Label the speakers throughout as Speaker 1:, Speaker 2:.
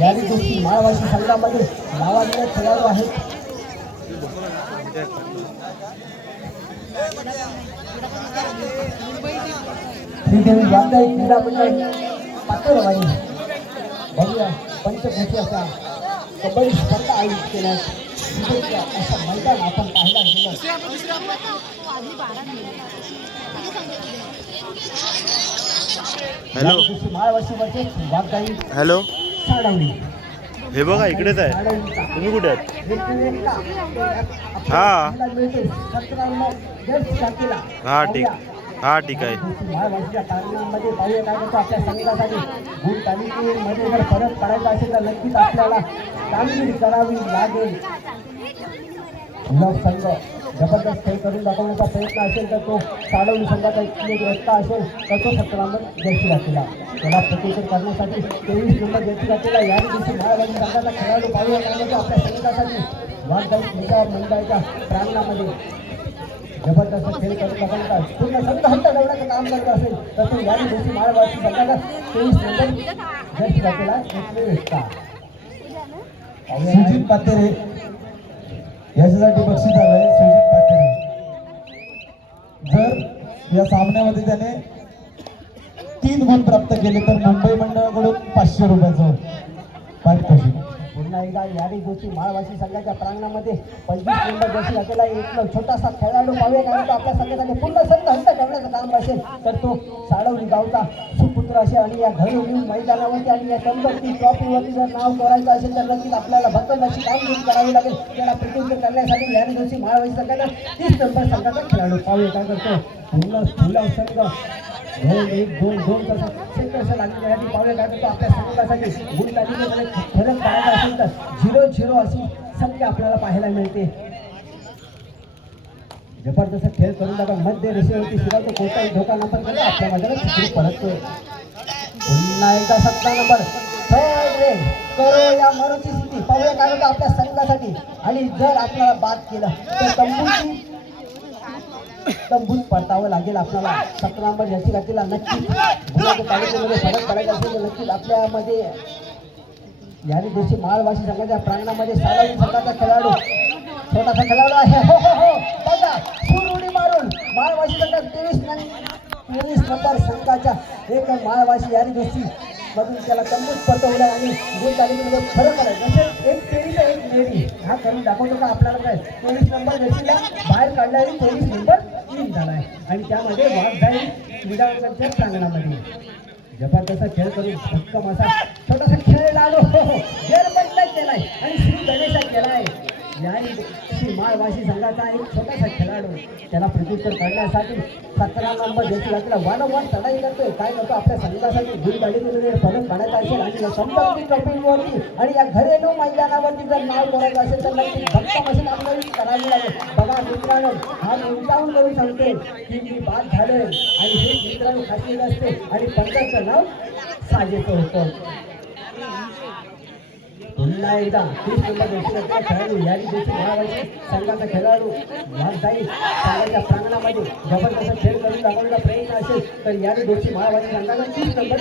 Speaker 1: Gary गोष्टी माळवाशी संघामध्ये नावाजलेले खेळाडू आहेत श्रीदेवी वांगाई क्रीडा मंडळ पातळवाडी भव्य पंचकोटी असा कबड्डी स्पर्धा आयोजित केल्यास विजेचं असं मैदान आपण पाहायला गेलं
Speaker 2: हॅलो. हॅलो. हे बघा इकडेच आहे. तुम्ही कुठे आहात?
Speaker 1: हा.
Speaker 2: हा ठीक. हा ठीक आहे.
Speaker 1: आपल्याला जबरदस्त खेळ करून दाखवण्याचा प्रयत्न असेल तर तो साडवली संघाचा एक रस्ता असेल तर तो सतरा नंबर जर्सी घातलेला त्याला प्रतिकार करण्यासाठी तेवीस नंबर जर्सी घातलेला या दिवशी महाराष्ट्र संघाचा खेळाडू करतो आपल्या संघासाठी वाघदाई क्रीडा मंडळाच्या प्रांगणामध्ये. जबरदस्त खेळ करून दाखवतात पूर्ण संघ हट्ट ठेवण्याचं काम करत असेल तर तो या दिवशी महाराष्ट्र संघाचा तेवीस नंबर जर्सी घातलेला एकमेव एकटा
Speaker 3: सुजित. पातेरे याच्यासाठी बक्षीस झालंय सुजित पातेरे जर या सामन्यामध्ये त्याने तीन गुण प्राप्त केले तर मुंबई मंडळाकडून पाचशे रुपयाचं पारितोषिक.
Speaker 1: पुन्हा एकदा यादी गोष्टी माळवासी संघाच्या प्रांगणामध्ये पंचवीस नंबर जशी आपल्याला एक छोटासा खेळाडू पाहूया कारण तो आपल्या संघासाठी पूर्ण संघ हट्ट करण्याचं काम असेल तर तो साडवली गावचा मित्र असे आणि या घरोघरी मैदानावरती आणि या संपत्ती ट्रॉफीवरती जर नाव कोरायचं असेल तर नक्कीच आपल्याला भक्कम अशी कामगिरी करावी लागेल. त्याला प्रत्युत्तर करण्यासाठी यादी दिवशी माळवाई संघाचा तीस नंबर संघाचा खेळाडू. पाहू काय करतो. फुला संघ. दोन एक दोन दोन कसं सेकंड लागण्यासाठी पावले काय आपल्या संघासाठी गुण तालिकेमध्ये फरक पाहायचा असेल तर झिरो झिरो अशी संख्या आपल्याला पाहायला मिळते. जबरदस्त खेळ करून टाका मध्य रेषेवरती शिरावतो कोणताही धोका नंबर केला आपल्या माझ्याला परततोय पुन्हा सत्ता नंबर थर्ड करो या मरोची स्थिती पाहूया काय होतं आपल्या संघासाठी. आणि जर आपल्याला बाद केलं तर तंबूची तंबूत परतावं लागेल आपल्याला. सतरा नंबर याची घातलेला नक्कीच गुलाबी तालुक्यामध्ये फरक पडायचा असेल तर नक्कीच आपल्यामध्ये याने देशी माळवाशी संघाच्या प्रांगणामध्ये सालावी संघाचा खेळाडू छोटासा खेळाडू आहे. हो हो हो. एक माळवाशी यारी दोस्ती मधून त्याला तंबूत परतवलं आणि दोन तालुक्यामध्ये फरक पडायचा जसं एक तेवीस एक लेडी. हा करून दाखवतो का आपल्याला काय? चोवीस नंबर व्यक्तीला बाहेर काढला आणि चोवीस नंबर इन झाला आहे. आणि त्यामध्ये वाघ जाईल क्रीडांगणच्या प्रांगणामध्ये. जबरदस्त खेळ करून भक्कम असा छोटासा खेळ लागलो हो हो, हो. गेरबंद केलाय आणि श्री गणेशा केलाय ज्ञानी श्री माळवाशी संघाचा एक छोटासा खेळाडू. त्याला प्रत्युत्तर करण्यासाठी सतरा नंबर देखील आपल्याला वारंवार चढाई करतोय. काय करतो आपल्या संघासाठी. गुण गाडीमध्ये फरक काढायचा असेल आणि या संपत्ती ट्रॉफीवरती आणि या घरेलू मैदानावरती जर नाव करायचं असेल तर नक्की भक्कम असेल आपल्याला करावी लागेल. बघा मित्रांनो हा उंचावून करून सांगते. की मी बाद झालोय. आणि हे मित्रांनो खासलेलं असते आणि पंचायतचं नाव साजेचं होतं. पुन्हा एकदा. तीस नंबर देशाचा खेळाडू यादी देशी महाराष्ट्र संघाचा खेळाडू वाघदाई संघाच्या प्रांगणामध्ये जबरदस्त खेळ करून दाखवण्याचा प्रयत्न असेल तर यादी देशी महाराष्ट्र संघाचा तीस नंबर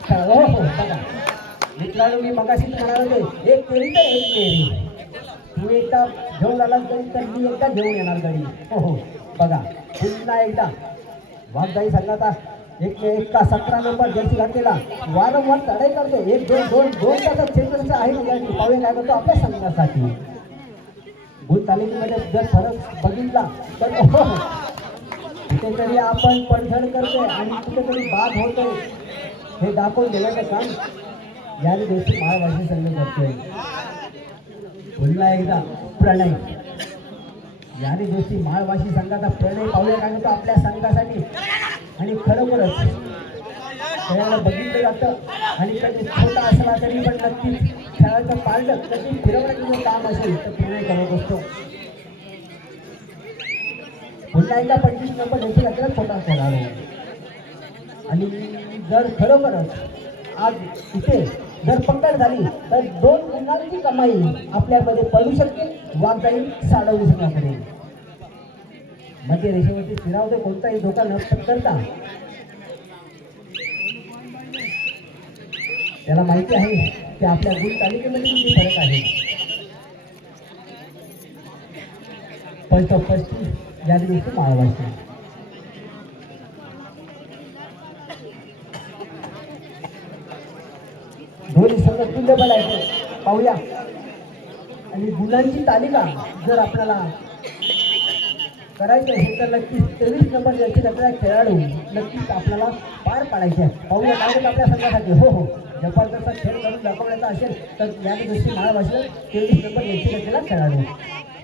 Speaker 1: खेळाडू. हो, हो बघा. मित्रांनो मी मगाशी म्हणाल होते एक केली तर एक तेरी तू एकदा घेऊन आलास गडी तर मी एकदा घेऊन येणार गडी हो हो बघा. पुन्हा एकदा. वाघदाई संघाचा एक एका सतरा नंबर जर्सी घातलेला. वारंवार चढाई करतो एक दोन दोन दोन तासात क्षेत्र आहे ना काय करतो आपल्या संघासाठी. भूत तालुक्यामध्ये जर फरक बघितला तर हो, हो, कुठेतरी आपण पडझड करतोय आणि कुठेतरी बाद होतोय. हे दाखवून दिल्याचं काम या दिवशी महाराष्ट्र संघ करतोय. पुन्हा एकदा प्रणय. याने दिवशी माळवाशी संघाचा प्रणय पाहूया काय करतो आपल्या संघासाठी. आणि खरोखरच खेळायला बघितलं जातं. आणि कधी छोटा असला तरी पण नक्कीच खेळाचं पाळलं कधी फिरवण्याचं काम असेल तर प्रणय करत असतो. पुन्हा एकदा पंचवीस नंबर देखील आपल्याला छोटा खेळाडू आणि जर खरोखरच आज इथे जर पकड झाली तर दोन गुणांची कमाई आपल्यामध्ये पडू शकते वाघ जाईल साडवली संघाकडे मध्य रेषेवरती फिरावते कोणताही धोका न करता. त्याला माहिती आहे की आपल्या गुण तालिकेमध्ये किती फरक आहे. फर्स्ट ऑफ फर्स्ट या दिवशी माळवाशी दोन्ही संघ तुल्यबल आहे पाहूया. आणि गुणांची तालिका जर आपल्याला करायचं असेल तर नक्कीच तेवीस नंबर याची आपल्याला खेळाडू नक्कीच आपल्याला पार पाडायचे आहे पाहूया काय आपल्या संघासाठी. हो हो. जबरदस्त खेळ करून दाखवण्याचा असेल तर या दिवशी महाराष्ट्र तेवीस नंबर याची घेतलेला खेळाडू.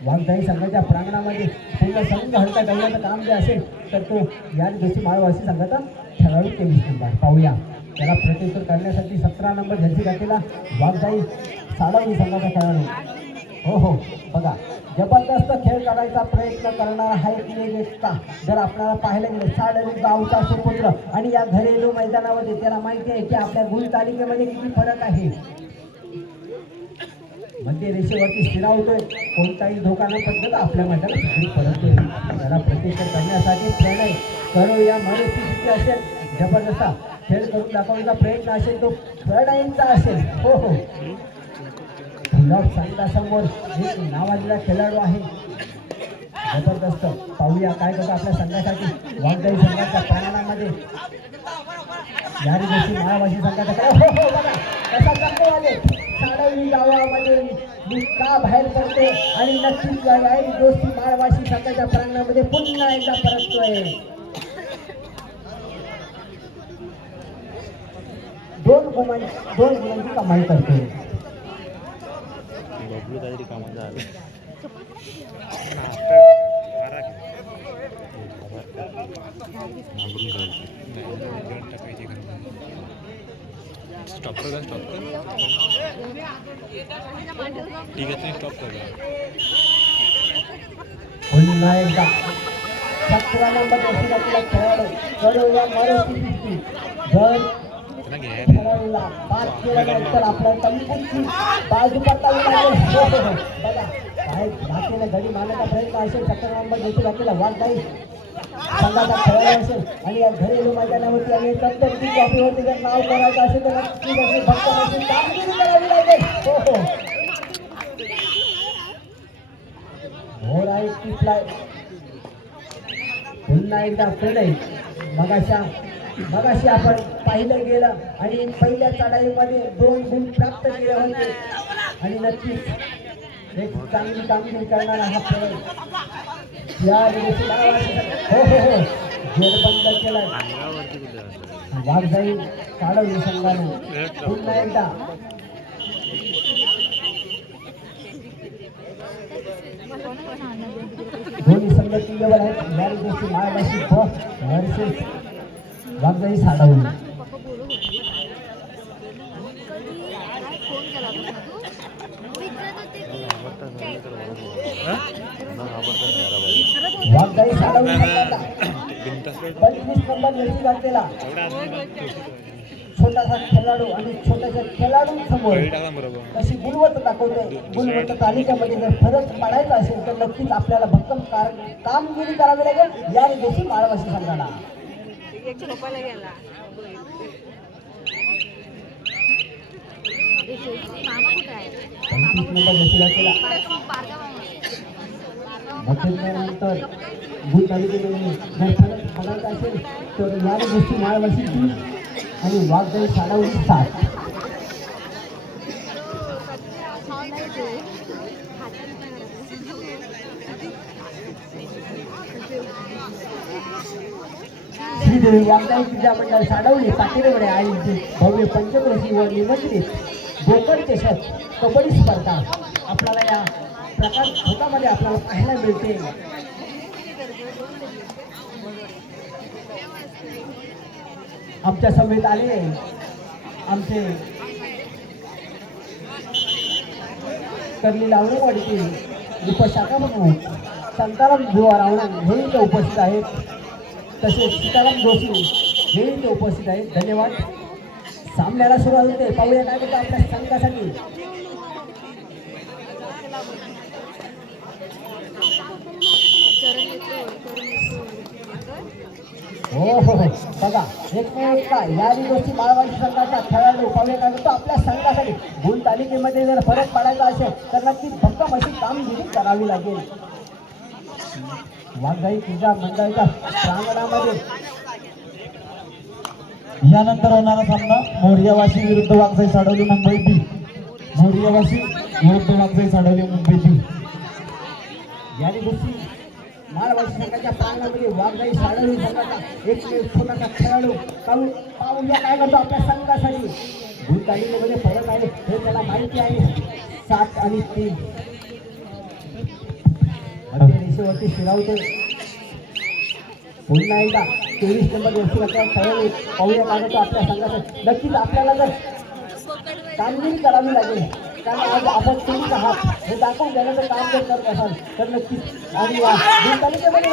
Speaker 1: वाघदाई संघाच्या प्रांगणामध्ये पूर्ण संघ हलका करण्याचं काम जे असेल तर तो या दिवशी माळवासी संघाचा खेळाडू तेवीस नंबर. पाहूया. त्याला प्रत्युत्तर करण्यासाठी सतरा नंबर जर्सी घातलेला वाघदाई साडावी संघाचा खेळाडू. हो हो. बघा जबरदस्त खेळ करायचा प्रयत्न करणारा हा एक व्यक्ता जर आपल्याला पाहायला गेलं साडवी गावचा सुपुत्र आणि या घरेलू मैदानामध्ये त्याला माहिती आहे की आपल्या गुण तालिकेमध्ये किती फरक आहे. म्हणजे रेषेवरती स्थिरावतोय. कोणताही धोका न पडता आपल्या मैदानात तिकडे परत त्याला प्रतिकार करण्यासाठी प्रणय करो या मनस्थिती असेल जबरदस्त खेळ करून दाखवण्याचा प्रयत्न असेल तो. प्रणयचा असेल. हो हो. गुलाब संघासमोर एक नावाजलेला खेळाडू आहे. जबरदस्त. पाहूया काय करतो आपल्या संघासाठी. वाघदाई संघाच्या प्रांगणामध्ये यारी गोष्टी मायावाशी संघाचा काय हो हो बघा. कसा करतो आले साडवी गावामध्ये. मी का बाहेर पडते आणि नक्कीच यारी गोष्टी मायावाशी संघाच्या प्रांगणामध्ये पुन्हा एकदा परततोय. दोन गुमान दोन गुणांची कमाई करतोय.
Speaker 2: बबलू काहीतरी कामात झालं
Speaker 4: स्टॉप कर स्टॉप कर. ठीक आहे तुम्ही स्टॉप कर.
Speaker 1: पुन्हा एकदा सतरा नंबर दर्शकातला खेळाडू कडू या मारुती जर घडी मारण्याचा प्रयत्न असेल चक्कर नंबर आपल्याला वाट नाही संघाचा खेळाडू असेल आणि या घरेलू मैदानावरती आणि प्रत्येक ट्रॉफीवरती जर नाव करायचं असेल तर नक्कीच अशी भक्त असेल कामगिरी करावी लागेल हो हो मोर आहे टिपलाय पुन्हा एकदा प्रणय मगाशा मगाशी आपण पाहिलं गेलं आणि पहिल्या चढाईमध्ये दोन गुण प्राप्त केले होते. आणि नक्कीच एक चांगली कामगिरी करणारा हा प्रणय या दिवशी गावाची हो हो हो. गेट बंद वाघजाई काढवली संघाने. पुन्हा एकदा. दोन्ही संघ किल्ल्यावर आहेत. या गोष्टी मायाबाशी बॉस वर्सेस वाघजाई साडवली वाघजाई साडवली संघाला पंचवीस नंबर जर्सी घातलेला छोटासा खेळाडू आणि छोट्याशा खेळाडूंसमोर कशी गुणवत्ता दाखवते. गुणवत्ता तालिकेमध्ये जर फरक पाडायचा असेल तर नक्कीच आपल्याला भक्कम कामगिरी करावी लागेल. या दिवशी माळवाशी संघाला. पंचवीस नंबर घेतला केला जर फरक पडायचा असेल तर या गोष्टी माळवाशी तीन आणि वाघजाई साडावली सात. श्रीदेवी वाघजाई पूजा मंडळ साडवली पाटीलकडे आयोजित भव्य पंचक्रोशी व निमंत्रित गोकर्ण चषक कबड्डी स्पर्धा. आपल्याला या प्रकार भूतामध्ये आपल्याला पाहायला मिळते. आमच्या समेत आले. आमचे कर्ली लावणेवाडीतील उपशाखा म्हणून संताराम भुवा रावणन हे इथे उपस्थित आहेत. तसेच सीताराम जोशी हे इथे उपस्थित आहेत. धन्यवाद. सामन्याला सुरुवात होते. पाहूया काय म्हणतो आपल्या संघासाठी. हो हो. हो बघा एकमेका यारी गोष्टी बाळवाडी संघाचा खेळाडू पाहुणे काय करतो आपल्या संघासाठी गुण तालिकेमध्ये जर फरक पाडायचा असेल तर नक्की भक्कम अशी कामगिरी करावी लागेल. वाघाई क्रीडा मंडळाच्या प्रांगणामध्ये.
Speaker 3: यानंतर होणारा सामना मोरियावाशी विरुद्ध वाघजाई साडवली मुंबई बी मोरियावाशी विरुद्ध वाघजाई साडवली मुंबई बी
Speaker 1: यारी गोष्टी माळवाडी संघाच्या प्रांगणामध्ये वाघाई साडवली संघाचा एक छोटासा खेळाडू. पाहू पाहूया काय करतो आपल्या संघासाठी? गुण फरक आहे हे त्याला माहिती आहे. सात आणि तीन. दिशेवरती रेषेवरती शिरावतो. पुन्हा एकदा चोवीस नंबर व्यक्तिगत खेळाडू पाहूया काय करतो आपल्या संघासाठी. नक्कीच आपल्याला जर कामगिरी करावी लागेल. कारण आज आपण तेवीस आहात. हे दाखवून देण्याचं काम जर करत असाल तर नक्कीच. आणि तालुक्यामध्ये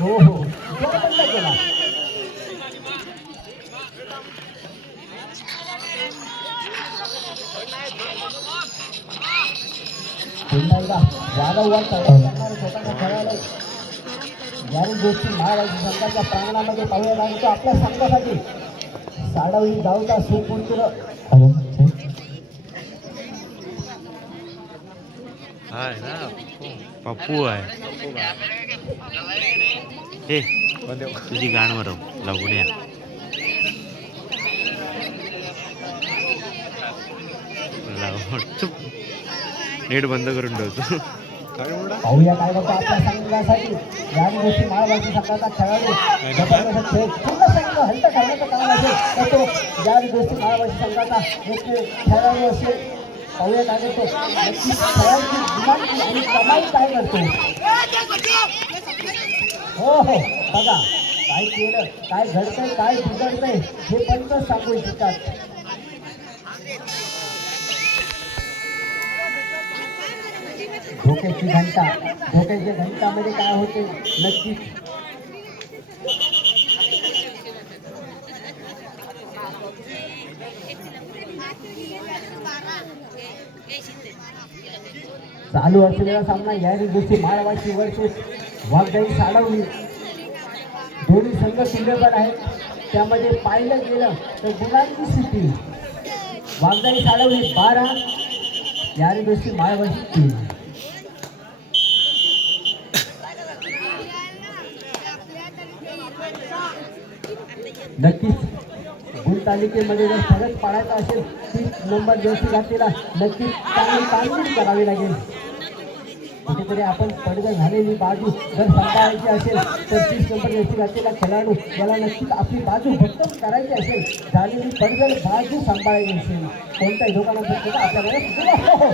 Speaker 1: हो हो बरोबर केला पुन्हा एकदा वारंवार स्वतःच्या खेळायला यारी गोष्टी महाराष्ट्र संघाच्या प्रांगणामध्ये पाहूया लागतो आपल्या संघासाठी साडवली गावचा सुपुत्र.
Speaker 2: हा आहे ना पप्पू आहे हे तुझी गाण बरं लावड चुप नेट बंद करून ठेवतो
Speaker 1: पाहूया काय करतो आपल्या संघासाठी यारी गोष्टी महाराष्ट्र संघाचा खेळाडू जबरदस्त खेळ पूर्ण संघ हंट करण्याचं काम असेल तर तो यारी गोष्टी महाराष्ट्र संघाचा एक खेळाडू असेल पाहूया काय करतो कमाई काय करतो हो हो बघा काय केलं? काय घडतंय? काय बिघडतंय? हे पंच सांगू इच्छितात धोक्याची घंटा. धोक्याच्या घंटामध्ये म्हणजे काय होते? नक्कीच. चालू असलेला सामना या दिवशी माळवाची वर्सेस वाघदाई साडवली दोन्ही संघ तुल्यबळ आहेत. त्यामध्ये पाहिलं गेलं तर गुणांची स्थिती वाघदाई साडवली बारा. या दिवशी माळवाची तीन नक्कीच गुण तालिकेमध्ये जर फरक पाडायचा असेल तीस नंबर जर्सी घातलेला नक्कीच चांगली कामगिरी करावी लागेल. कुठेतरी आपण पडगं झालेली बाजू जर सांभाळायची असेल तर तीस नंबर जर्सी घातलेला खेळाडू याला नक्कीच आपली बाजू भक्कम करायची असेल. झालेली पडगल बाजू सांभाळायची असेल. कोणत्याही लोकांना फक्त आपल्याकडे हो, हो.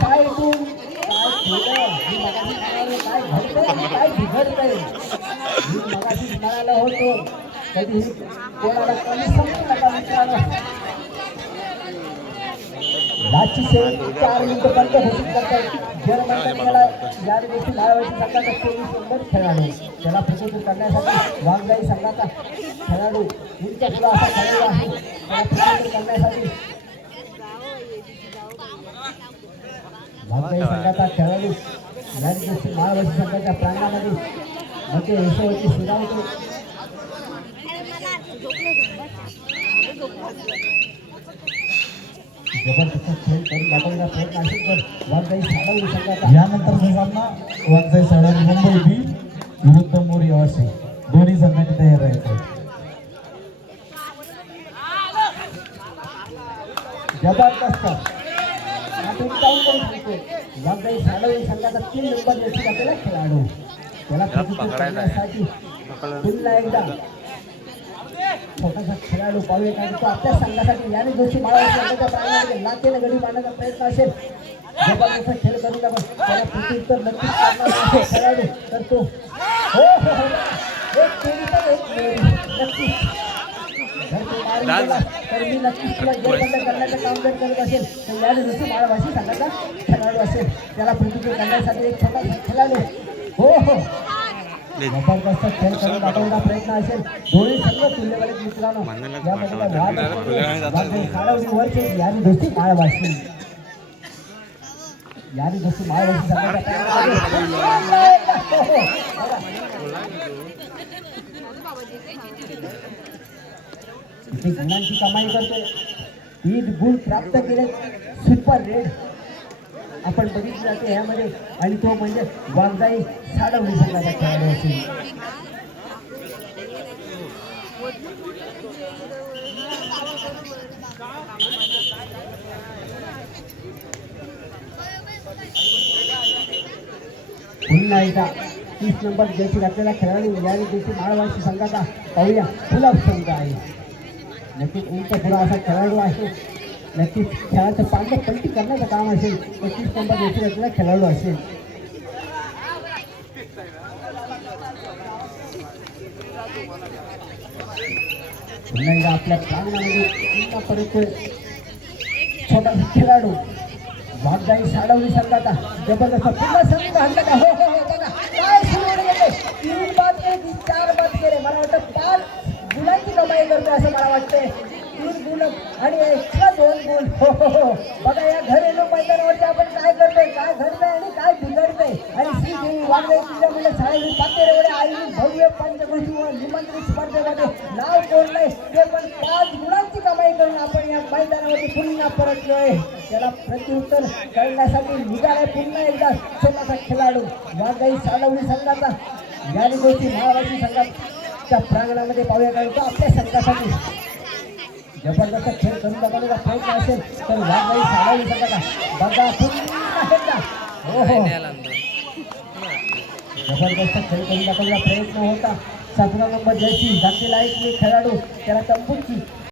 Speaker 1: काय तू काय केलं मी घडतंय? काय बिघडतंय? मी मगाशीच म्हणाला होतो. कधी कोणाला कमी समजू नका मित्रांनो. लाची शेवट चार मिनिटं बंद घोषित करतात या चोवीस नंबर खेळाडू. त्याला प्रसिद्ध करण्यासाठी वाघजाई संघाचा खेळाडू उंच पुढे असा खेळाडू आहे. त्याला प्रसिद्ध करण्यासाठी वाघजाई संघाचा खेळाडू या दिवशी माळवाची संघाच्या प्रांगणामध्ये म्हणजे मध्ये यशोवरती शिरावतो जबरदस्त खेळ करून दाखवण्याचा प्रयत्न असेल तर वाघजाई साडवली संघाचा
Speaker 3: यानंतरचा सामना साडवली मुंबई बी विरुद्ध मोरियावाशी दोन्ही संघांनी तयार राहायचं
Speaker 1: जबरदस्त. वाघजाई संघाचा तीन नंबर व्यक्ती खेळाडू. त्याला एकदा छोटासा खेळाडू पाहूया काय तो आपल्या संघासाठी याने गोष्टी माळा संघाच्या प्रांगणामध्ये लातेने गडी मारण्याचा प्रयत्न असेल. जबरदस्त खेळ करू नका त्याला प्रत्युत्तर नक्कीच करणार खेळाडू. तर तो हो हो हो. एक केली तर एक मेरी. नक्कीच. तर मी नक्कीच तुला जेरबंद करण्याचं काम जर करत असेल तर या दिवशी माळवाशी संघाचा खेळाडू असेल. त्याला प्रत्युत्तर करण्यासाठी एक छोटा खेळाडू. हो हो जबरदस्त खेळ करून दाखवण्याचा प्रयत्न असेल. दोन्ही संघ तुल्यबळ आहेत मित्रांनो याने दोस्ती याने. बघा. इथे गुणांची कमाई करतोय. तीन गुण प्राप्त केले सुपर रेड. आपण बघितलं जाते ह्यामध्ये आणि तो म्हणजे वागदाई साडवली संघाचा खेळाडू असेल. पुन्हा एकदा तीस नंबर जयची घातलेला खेळाडू. यावेळी देखील माळवाशी संघाचा पाहूया. फुला संघ आहे. नक्कीच उंच पुरा असा खेळाडू आहे. नक्कीच खेळाचं पांढरं पलटी करण्याचं काम असेल तर तीस नंबर जयची खेळाडू असेल. पुन्हा एकदा आपल्या प्रांगणामध्ये पुन्हा परत छोटासा खेळाडू वाघदाई साडवली संघाचा जबरदस्त पुन्हा संधी हल्ला का हो हो हो, हो दादा काय सुरू तीन बाद केले चार बाद केले. मला वाटतं पाच गुणांची कमाई करतोय असं मला वाटतंय. तीन गुण आणि एक्स्ट्रा दोन गुण. हो हो हो. बघा या घरेलू मैदानावरती आपण काय करतोय? काय घडतंय आणि काय बिघडतंय? आणि श्री देवी वागळे तिच्या म्हणजे साडवली पातेर एवढे आयोजित भव्य पंचकृषीवर निमंत्रित स्पर्धेमध्ये नाव कोरलंय ते पण पाच गुणांची कमाई करून आपण या मैदानावरती पुन्हा परतलोय. त्याला प्रत्युत्तर करण्यासाठी निघालाय पुन्हा एकदा छोटासा खेळाडू वाघाई साडवली संघाचा. या गोष्टी महाराष्ट्र संघाच्या प्रांगणामध्ये पाहूया कारण तो आपल्या संघासाठी जबरदस्त खेळ करून दाखवण्याचा प्रयत्न असेल तर वाघाई साडवली संघाचा बघा पुन्हा हो हो जबरदस्त खेळ करून दाखवण्याचा प्रयत्न होता. सतरा नंबर जयसिंग घातलेला एक खेळाडू. त्याला तंबूची